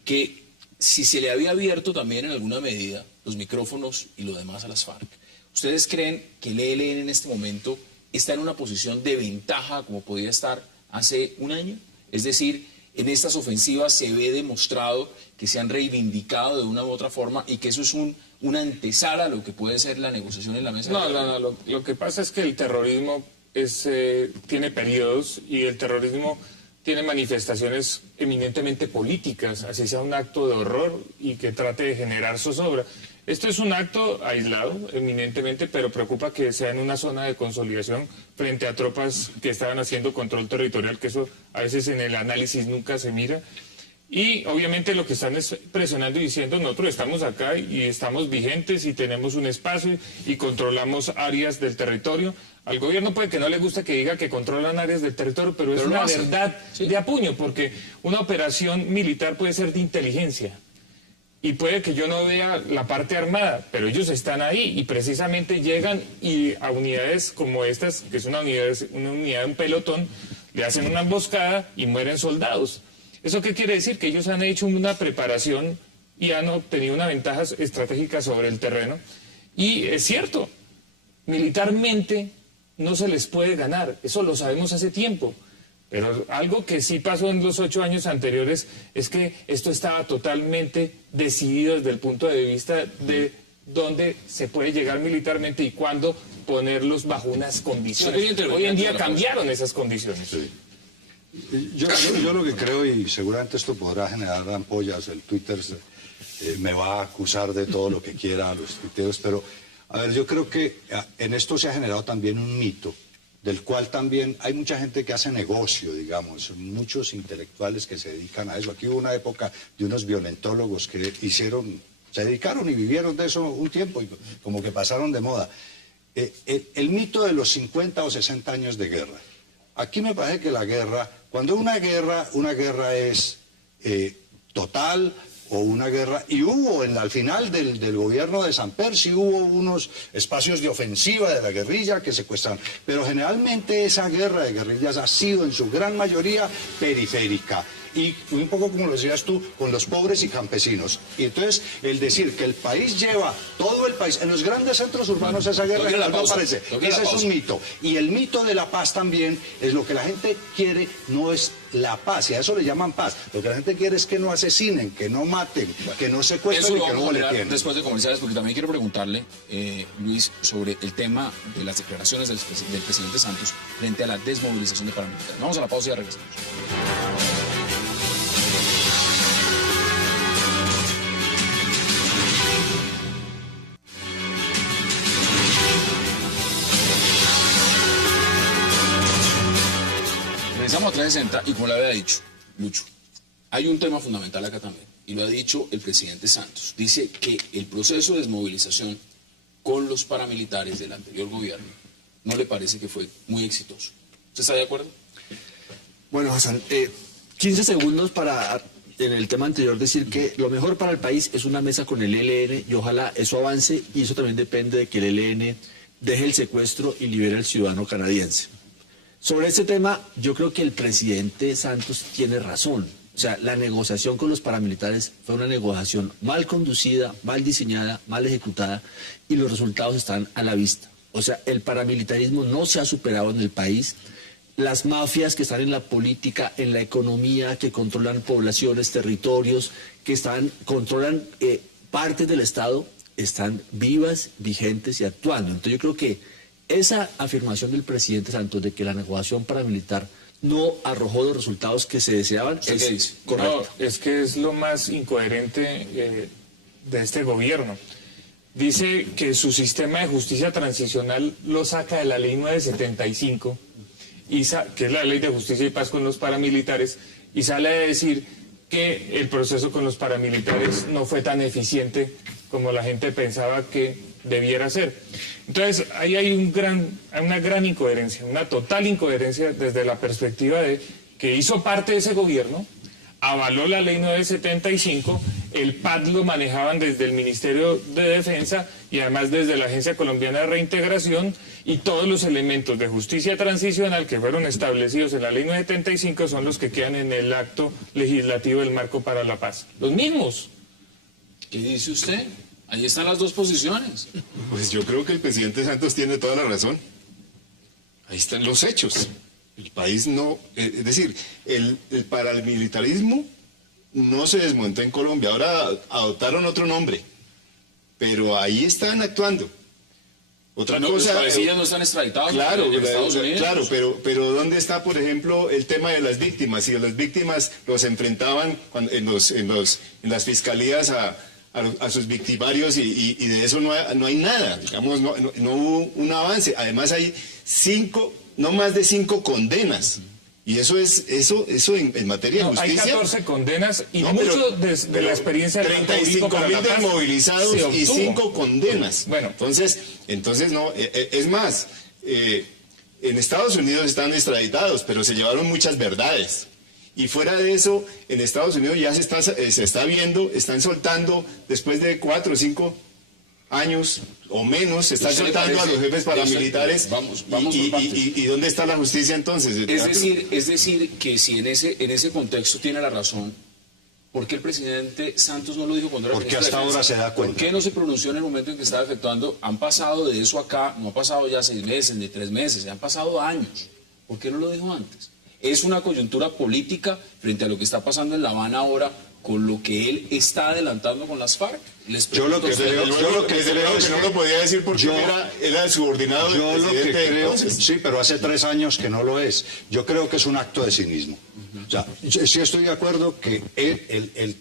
que si se le había abierto también en alguna medida los micrófonos y lo demás a las FARC. ¿Ustedes creen que el ELN en este momento está en una posición de ventaja como podía estar hace un año? Es decir, en estas ofensivas se ve demostrado que se han reivindicado de una u otra forma y que eso es una antesala a lo que puede ser la negociación en la mesa. No, lo que pasa es que el terrorismo tiene periodos, y el terrorismo tiene manifestaciones eminentemente políticas, así sea un acto de horror y que trate de generar zozobra. Esto es un acto aislado, eminentemente, pero preocupa que sea en una zona de consolidación frente a tropas que estaban haciendo control territorial, que eso a veces en el análisis nunca se mira. Y obviamente lo que están es presionando y diciendo, nosotros estamos acá y estamos vigentes y tenemos un espacio y controlamos áreas del territorio. Al gobierno puede que no le guste que diga que controlan áreas del territorio, pero es una verdad de apuño, porque una operación militar puede ser de inteligencia. Y puede que yo no vea la parte armada, pero ellos están ahí y precisamente llegan y a unidades como estas, que es una unidad, un pelotón, le hacen una emboscada y mueren soldados. ¿Eso qué quiere decir? Que ellos han hecho una preparación y han obtenido una ventaja estratégica sobre el terreno. Y es cierto, militarmente no se les puede ganar, eso lo sabemos hace tiempo. Pero algo que sí pasó en los 8 años anteriores es que esto estaba totalmente decidido desde el punto de vista de dónde se puede llegar militarmente y cuándo ponerlos bajo unas condiciones. Hoy en día cambiaron esas condiciones. Sí. Yo lo que creo, y seguramente esto podrá generar ampollas, el Twitter me va a acusar de todo lo que quiera a los tuiteros, pero a ver, yo creo que en esto se ha generado también un mito, del cual también hay mucha gente que hace negocio, digamos, muchos intelectuales que se dedican a eso. Aquí hubo una época de unos violentólogos que se dedicaron y vivieron de eso un tiempo y como que pasaron de moda. El mito de los 50 o 60 años de guerra. Aquí me parece que la guerra, cuando una guerra es total, o una guerra, y hubo al final del gobierno de Samper, sí hubo unos espacios de ofensiva de la guerrilla que secuestran, pero generalmente esa guerra de guerrillas ha sido en su gran mayoría periférica, y un poco como lo decías tú, con los pobres y campesinos. Y entonces, el decir que el país lleva, todo el país, en los grandes centros urbanos esa guerra no aparece, ese es un mito. Y el mito de la paz también es lo que la gente quiere, no es la paz, y a eso le llaman paz. Lo que la gente quiere es que no asesinen, que no maten, que no secuestren y que no boleteen. Después de comerciales, porque también quiero preguntarle, Luis, sobre el tema de las declaraciones del presidente Santos frente a la desmovilización de paramilitares. Vamos a la pausa y ya regresamos. Regresamos a 360 y como le había dicho, Lucho, hay un tema fundamental acá también, y lo ha dicho el presidente Santos. Dice que el proceso de desmovilización con los paramilitares del anterior gobierno no le parece que fue muy exitoso. ¿Usted está de acuerdo? Bueno, Hassan, 15 segundos para, en el tema anterior, decir que lo mejor para el país es una mesa con el ELN y ojalá eso avance, y eso también depende de que el ELN deje el secuestro y libere al ciudadano canadiense. Sobre este tema, yo creo que el presidente Santos tiene razón. O sea, la negociación con los paramilitares fue una negociación mal conducida, mal diseñada, mal ejecutada, y los resultados están a la vista. O sea, el paramilitarismo no se ha superado en el país. Las mafias que están en la política, en la economía, que controlan poblaciones, territorios, que controlan partes del Estado, están vivas, vigentes y actuando. Entonces yo creo que esa afirmación del presidente Santos de que la negociación paramilitar no arrojó los resultados que se deseaban es correcto. No, es que es lo más incoherente de este gobierno. Dice que su sistema de justicia transicional lo saca de la ley 975, que es la ley de justicia y paz con los paramilitares, y sale a decir que el proceso con los paramilitares no fue tan eficiente como la gente pensaba que debiera ser. Entonces, ahí hay una gran incoherencia, una total incoherencia desde la perspectiva de que hizo parte de ese gobierno, avaló la ley 975, el PAD lo manejaban desde el Ministerio de Defensa y además desde la Agencia Colombiana de Reintegración, y todos los elementos de justicia transicional que fueron establecidos en la ley 975 son los que quedan en el acto legislativo del Marco para la Paz. Los mismos. ¿Qué dice usted? Ahí están las dos posiciones. Pues yo creo que el presidente Santos tiene toda la razón. Ahí están los hechos. El país no... es decir, el paramilitarismo no se desmontó en Colombia. Ahora adoptaron otro nombre. Pero ahí están actuando. Otra cosa... Los cabecillas no están extraditados claro, en Estados Unidos. Claro, pero ¿dónde está, por ejemplo, el tema de las víctimas? Si a las víctimas los enfrentaban en las fiscalías a sus victimarios y de eso no hay nada, digamos, no hubo un avance. Además hay no más de 5 condenas. Y eso en materia de justicia. Hay 14 condenas y mucho de la experiencia del 35.000 desmovilizados y 5 condenas. Bueno, entonces no, es más, en Estados Unidos están extraditados, pero se llevaron muchas verdades. Y fuera de eso, en Estados Unidos ya se está viendo, están soltando, después de 4 o 5 años o menos, se están soltando a los jefes paramilitares. Vamos ¿Y dónde está la justicia entonces? Es decir, que si en ese contexto tiene la razón, ¿por qué el presidente Santos no lo dijo cuando era Porque ministro de hasta Defensa? ahora se da cuenta. ¿Por qué no se pronunció en el momento en que estaba efectuando? Han pasado de eso acá, no ha pasado ya 6 meses, ni 3 meses, han pasado años. ¿Por qué no lo dijo antes? Es una coyuntura política frente a lo que está pasando en La Habana ahora con lo que él está adelantando con las FARC. Yo lo que creo que no lo podía decir porque era el subordinado del presidente. Yo lo que creo, entonces. sí, pero hace 3 años que no lo es. Yo creo que es un acto de cinismo. O sea, sí estoy de acuerdo que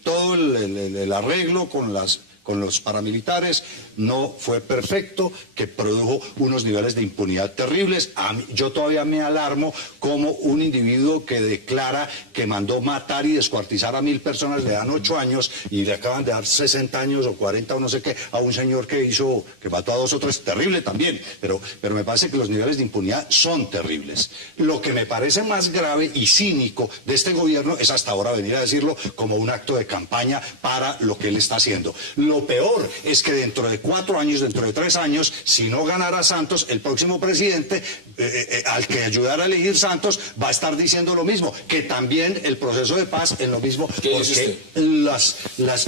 todo el arreglo con los paramilitares no fue perfecto, que produjo unos niveles de impunidad terribles. Yo todavía me alarmo como un individuo que declara que mandó matar y descuartizar a 1000 personas, le dan 8 años y le acaban de dar 60 años o 40 o no sé qué a un señor que mató a 2 o 3, terrible también, pero me parece que los niveles de impunidad son terribles. Lo que me parece más grave y cínico de este gobierno es hasta ahora venir a decirlo como un acto de campaña para lo que él está haciendo. Lo peor es que dentro de 4 años, dentro de 3 años, si no ganara Santos, el próximo presidente al que ayudara a elegir Santos va a estar diciendo lo mismo, que también el proceso de paz es lo mismo, porque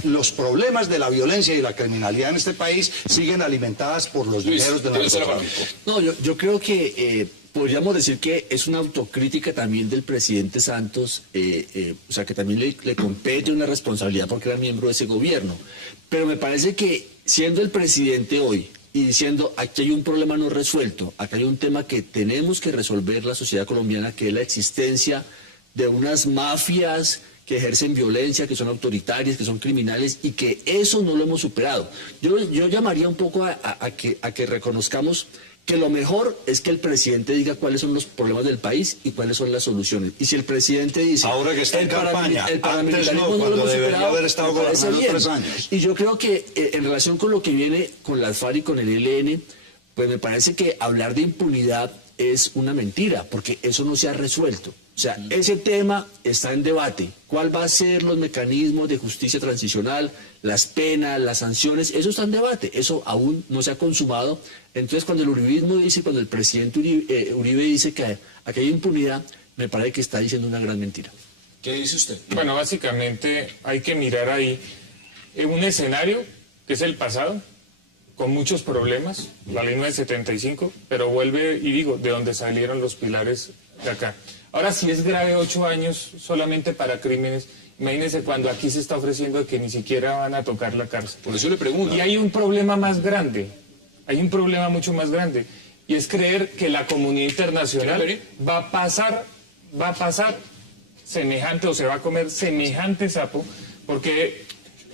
los problemas de la violencia y la criminalidad en este país siguen alimentadas por los dineros del narcotráfico. No, yo creo que podríamos decir que es una autocrítica también del presidente Santos, o sea, que también le compete una responsabilidad porque era miembro de ese gobierno. Pero me parece que siendo el presidente hoy y diciendo aquí hay un problema no resuelto, acá hay un tema que tenemos que resolver la sociedad colombiana, que es la existencia de unas mafias que ejercen violencia, que son autoritarias, que son criminales y que eso no lo hemos superado. Yo llamaría un poco a que reconozcamos que lo mejor es que el presidente diga cuáles son los problemas del país y cuáles son las soluciones. Y si el presidente dice... Ahora que está en campaña, el paramilitarismo antes no, cuando lo hemos debería superado, haber estado gobernando 3 años. Y yo creo que en relación con lo que viene con las FARC y con el ELN, pues me parece que hablar de impunidad es una mentira, porque eso no se ha resuelto. O sea, ese tema está en debate. ¿Cuál va a ser los mecanismos de justicia transicional, las penas, las sanciones? Eso está en debate, eso aún no se ha consumado. Entonces, cuando el uribismo dice, cuando el presidente Uribe dice que aquí hay impunidad, me parece que está diciendo una gran mentira. ¿Qué dice usted? Bueno, básicamente hay que mirar ahí un escenario que es el pasado, con muchos problemas, la ley 975, pero vuelve y digo, de donde salieron los pilares de acá. Ahora, si es grave 8 años solamente para crímenes, imagínense cuando aquí se está ofreciendo que ni siquiera van a tocar la cárcel. Por eso le pregunto. Y hay un problema más grande, hay un problema mucho más grande, y es creer que la comunidad internacional va a pasar semejante o se va a comer semejante sapo, porque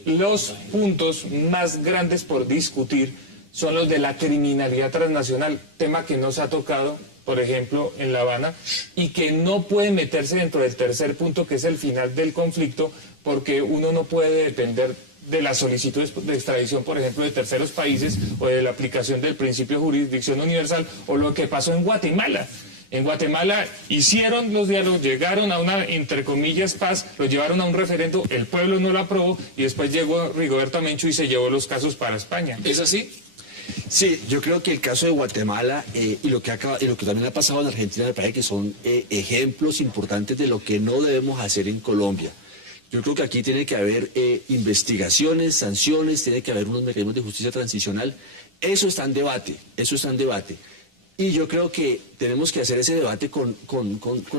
los puntos más grandes por discutir son los de la criminalidad transnacional, tema que no se ha tocado, por ejemplo, en La Habana, y que no puede meterse dentro del tercer punto, que es el final del conflicto, porque uno no puede depender de las solicitudes de extradición, por ejemplo, de terceros países, o de la aplicación del principio de jurisdicción universal, o lo que pasó en Guatemala. En Guatemala hicieron los diálogos, llegaron a una, entre comillas, paz, lo llevaron a un referendo, el pueblo no lo aprobó, y después llegó Rigoberto Menchú y se llevó los casos para España. ¿Es así? Sí, yo creo que el caso de Guatemala y lo que también ha pasado en Argentina me parece que son ejemplos importantes de lo que no debemos hacer en Colombia. Yo creo que aquí tiene que haber investigaciones, sanciones, tiene que haber unos mecanismos de justicia transicional. Eso está en debate, eso está en debate. Y yo creo que tenemos que hacer ese debate con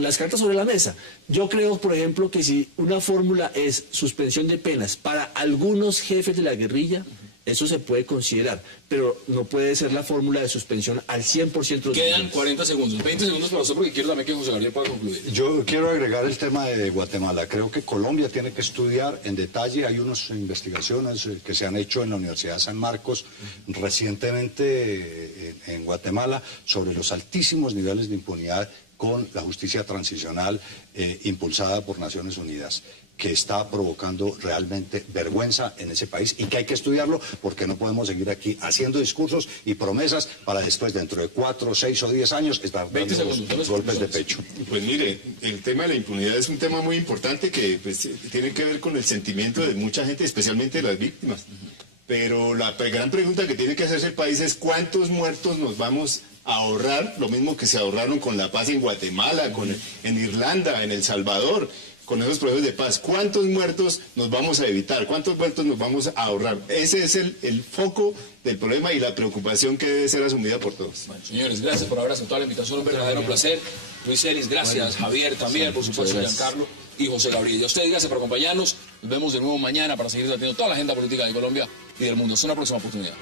las cartas sobre la mesa. Yo creo, por ejemplo, que si una fórmula es suspensión de penas para algunos jefes de la guerrilla, eso se puede considerar, pero no puede ser la fórmula de suspensión al 100% de los Quedan 40 segundos, 20 segundos para usted porque quiero también que José Gabriel pueda concluir. Yo quiero agregar el tema de Guatemala. Creo que Colombia tiene que estudiar en detalle. Hay unas investigaciones que se han hecho en la Universidad de San Marcos recientemente en Guatemala sobre los altísimos niveles de impunidad con la justicia transicional impulsada por Naciones Unidas. que está provocando realmente vergüenza en ese país y que hay que estudiarlo porque no podemos seguir aquí haciendo discursos y promesas para después, dentro de 4, 6 o 10 años, estar dando golpes de pecho. Pues mire, el tema de la impunidad es un tema muy importante que pues, tiene que ver con el sentimiento de mucha gente, especialmente de las víctimas. Pero la gran pregunta que tiene que hacerse el país es ¿cuántos muertos nos vamos a ahorrar? Lo mismo que se ahorraron con la paz en Guatemala, en Irlanda, en El Salvador, con esos procesos de paz. ¿Cuántos muertos nos vamos a evitar? ¿Cuántos muertos nos vamos a ahorrar? Ese es el foco del problema y la preocupación que debe ser asumida por todos. Bueno, señores, gracias por haber aceptado la invitación, un verdadero placer. Luis Celis, gracias. Javier también, por supuesto, Giancarlo y José Gabriel. Y a ustedes, gracias por acompañarnos. Nos vemos de nuevo mañana para seguir debatiendo toda la agenda política de Colombia y del mundo. Hasta una próxima oportunidad.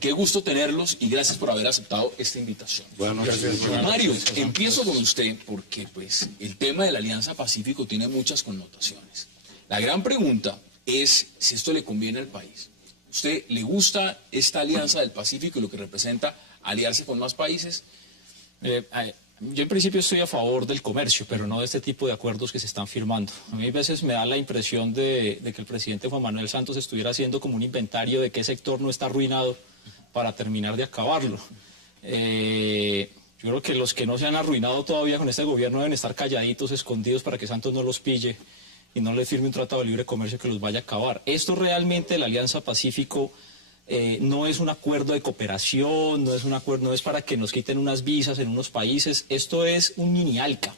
Qué gusto tenerlos y gracias por haber aceptado esta invitación. Bueno, gracias. Mario, empiezo con usted porque pues, el tema de la Alianza Pacífico tiene muchas connotaciones. La gran pregunta es si esto le conviene al país. ¿Usted le gusta esta Alianza del Pacífico y lo que representa aliarse con más países? Yo en principio estoy a favor del comercio, pero no de este tipo de acuerdos que se están firmando. A mí a veces me da la impresión de que el presidente Juan Manuel Santos estuviera haciendo como un inventario de qué sector no está arruinado para terminar de acabarlo. Yo creo que los que no se han arruinado todavía con este gobierno deben estar calladitos, escondidos, para que Santos no los pille y no le firme un tratado de libre comercio que los vaya a acabar. Esto realmente, la Alianza Pacífico, no es un acuerdo de cooperación, no es un acuerdo, no es para que nos quiten unas visas en unos países, esto es un mini ALCA.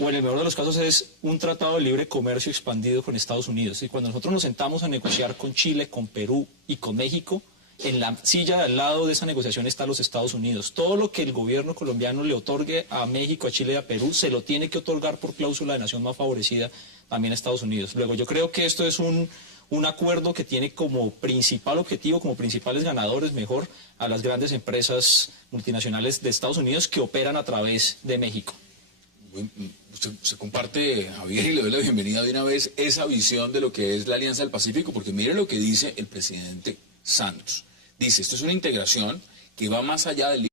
O en el mejor de los casos es un tratado de libre comercio expandido con Estados Unidos. Y cuando nosotros nos sentamos a negociar con Chile, con Perú y con México, en la silla de al lado de esa negociación están los Estados Unidos. Todo lo que el gobierno colombiano le otorgue a México, a Chile y a Perú, se lo tiene que otorgar por cláusula de nación más favorecida también a Estados Unidos. Luego, yo creo que esto es un acuerdo que tiene como principal objetivo, como principales ganadores, mejor, a las grandes empresas multinacionales de Estados Unidos que operan a través de México. Usted comparte, Javier, y le doy la bienvenida de una vez, esa visión de lo que es la Alianza del Pacífico, porque mire lo que dice el presidente Santos. Dice, esto es una integración que va más allá del...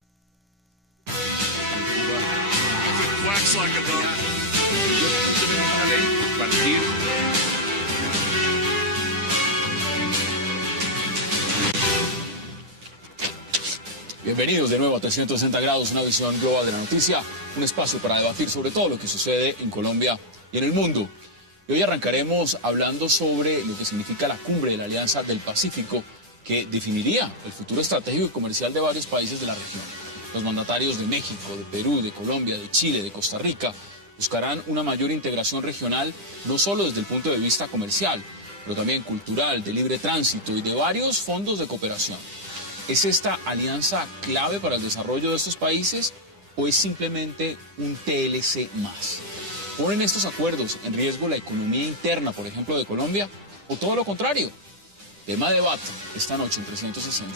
Bienvenidos de nuevo a 360 grados, una visión global de la noticia, un espacio para debatir sobre todo lo que sucede en Colombia y en el mundo. Y hoy arrancaremos hablando sobre lo que significa la cumbre de la Alianza del Pacífico, que definiría el futuro estratégico y comercial de varios países de la región. Los mandatarios de México, de Perú, de Colombia, de Chile, de Costa Rica, buscarán una mayor integración regional, no solo desde el punto de vista comercial, pero también cultural, de libre tránsito y de varios fondos de cooperación. ¿Es esta alianza clave para el desarrollo de estos países o es simplemente un TLC más? ¿Ponen estos acuerdos en riesgo la economía interna, por ejemplo, de Colombia, o todo lo contrario? Tema de debate esta noche en 360.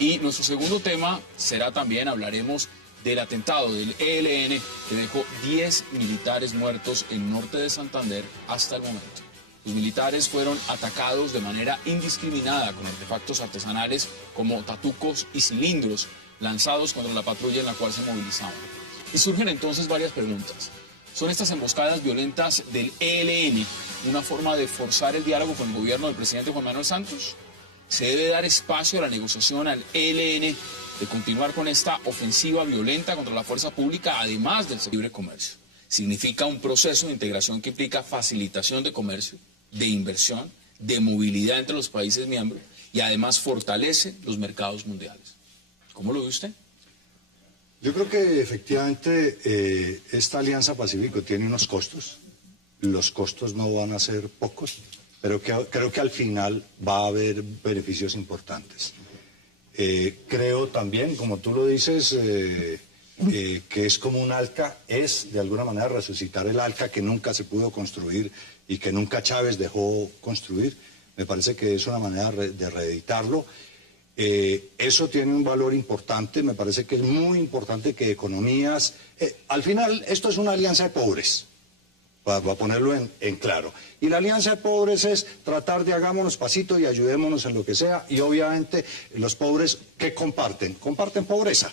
Y nuestro segundo tema será también, hablaremos del atentado del ELN que dejó 10 militares muertos en norte de Santander hasta el momento. Los militares fueron atacados de manera indiscriminada con artefactos artesanales como tatucos y cilindros lanzados contra la patrulla en la cual se movilizaban. Y surgen entonces varias preguntas. ¿Son estas emboscadas violentas del ELN una forma de forzar el diálogo con el gobierno del presidente Juan Manuel Santos? ¿Se debe dar espacio a la negociación al ELN de continuar con esta ofensiva violenta contra la fuerza pública, además del libre comercio? Significa un proceso de integración que implica facilitación de comercio, de inversión, de movilidad entre los países miembros y además fortalece los mercados mundiales. ¿Cómo lo ve usted? Yo creo que efectivamente esta Alianza Pacífico tiene unos costos. Los costos no van a ser pocos, pero creo que al final va a haber beneficios importantes. Creo también, como tú lo dices, que es como un ALCA, es de alguna manera resucitar el ALCA que nunca se pudo construir y que nunca Chávez dejó construir. Me parece que es una manera de reeditarlo. Eso tiene un valor importante, me parece que es muy importante que economías... al final, esto es una alianza de pobres, para ponerlo en claro. Y la alianza de pobres es tratar de hagámonos pasito y ayudémonos en lo que sea, y obviamente los pobres, ¿qué comparten? Comparten pobreza.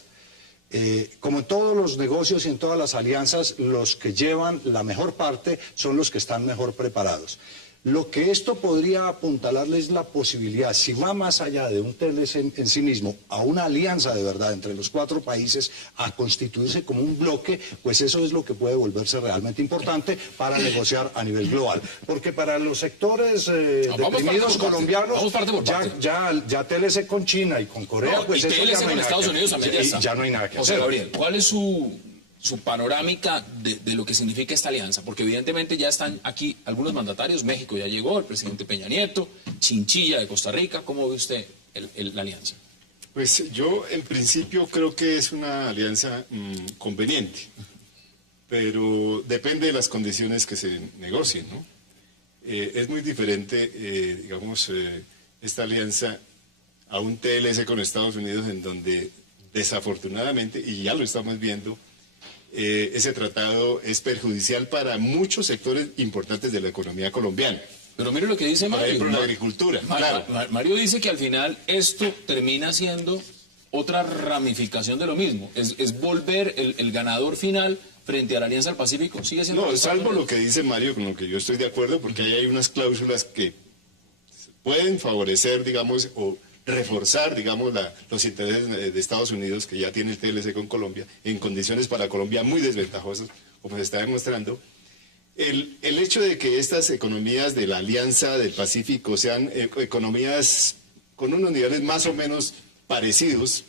Como en todos los negocios y en todas las alianzas, los que llevan la mejor parte son los que están mejor preparados. Lo que esto podría apuntalarles es la posibilidad, si va más allá de un TLC en sí mismo, a una alianza de verdad entre los 4 países, a constituirse como un bloque, pues eso es lo que puede volverse realmente importante para negociar a nivel global. Porque para los sectores deprimidos colombianos, ya TLC con China y con Corea, pues y eso TLC ya no hay con nada Estados que, Unidos también ya está. ya no hay nada que José hacer. Gabriel, ¿cuál es su panorámica de lo que significa esta alianza? Porque evidentemente ya están aquí algunos mandatarios, México ya llegó, el presidente Peña Nieto, Chinchilla de Costa Rica, ¿cómo ve usted la alianza? Pues yo en principio creo que es una alianza conveniente, pero depende de las condiciones que se negocien, ¿no? Es muy diferente, digamos, esta alianza a un TLC con Estados Unidos, en donde desafortunadamente, y ya lo estamos viendo, ese tratado es perjudicial para muchos sectores importantes de la economía colombiana. Pero mire lo que dice Mario. Por ejemplo, la agricultura. Claro. Mario dice que al final esto termina siendo otra ramificación de lo mismo. Es volver el ganador final frente a la Alianza del Pacífico. Sigue siendo... No, salvo lo que dice Mario, con lo que yo estoy de acuerdo, porque ahí hay unas cláusulas que pueden favorecer, digamos, o reforzar, digamos, los intereses de Estados Unidos, que ya tiene el TLC con Colombia, en condiciones para Colombia muy desventajosas, como se está demostrando. El hecho de que estas economías de la Alianza del Pacífico sean economías con unos niveles más o menos parecidos,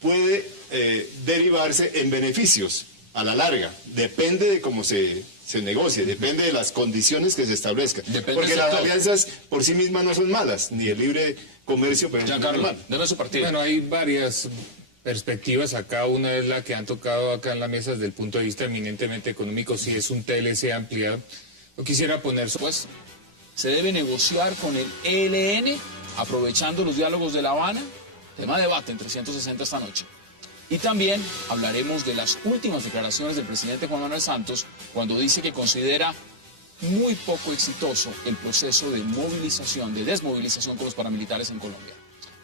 puede derivarse en beneficios a la larga. Depende de cómo se negocie, depende de las condiciones que se establezcan. Porque las alianzas por sí mismas no son malas, ni el libre comercio, pero no es malo. Deme su partido. Bueno, hay varias perspectivas acá. Una es la que han tocado acá en la mesa desde el punto de vista eminentemente económico, si es un TLC ampliado. Yo quisiera poner... Pues se debe negociar con el ELN, aprovechando los diálogos de La Habana, tema de debate en 360 esta noche. Y también hablaremos de las últimas declaraciones del presidente Juan Manuel Santos, cuando dice que considera muy poco exitoso el proceso de movilización, de desmovilización con los paramilitares en Colombia.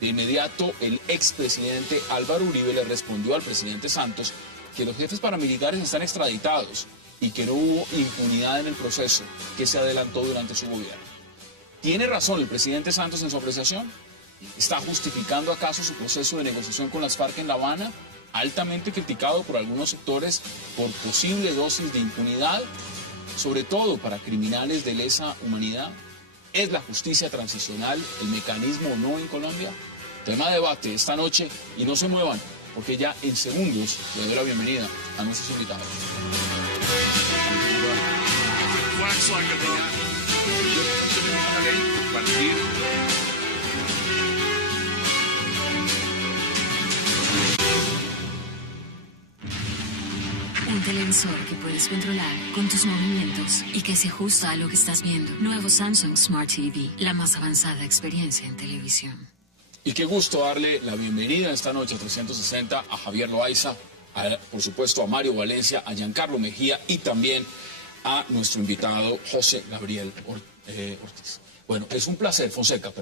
De inmediato, el expresidente Álvaro Uribe le respondió al presidente Santos que los jefes paramilitares están extraditados y que no hubo impunidad en el proceso que se adelantó durante su gobierno. ¿Tiene razón el presidente Santos en su apreciación? ¿Está justificando acaso su proceso de negociación con las FARC en La Habana, altamente criticado por algunos sectores por posible dosis de impunidad, sobre todo para criminales de lesa humanidad? ¿Es la justicia transicional el mecanismo o no en Colombia? Tema de debate esta noche, y no se muevan, porque ya en segundos le doy la bienvenida a nuestros invitados. Un televisor que puedes controlar con tus movimientos y que se ajusta a lo que estás viendo. Nuevo Samsung Smart TV, la más avanzada experiencia en televisión. Y qué gusto darle la bienvenida esta noche a 360 a Javier Loaiza, por supuesto a Mario Valencia, a Giancarlo Mejía y también a nuestro invitado José Gabriel Ortiz. Bueno, es un placer, Fonseca, perdón.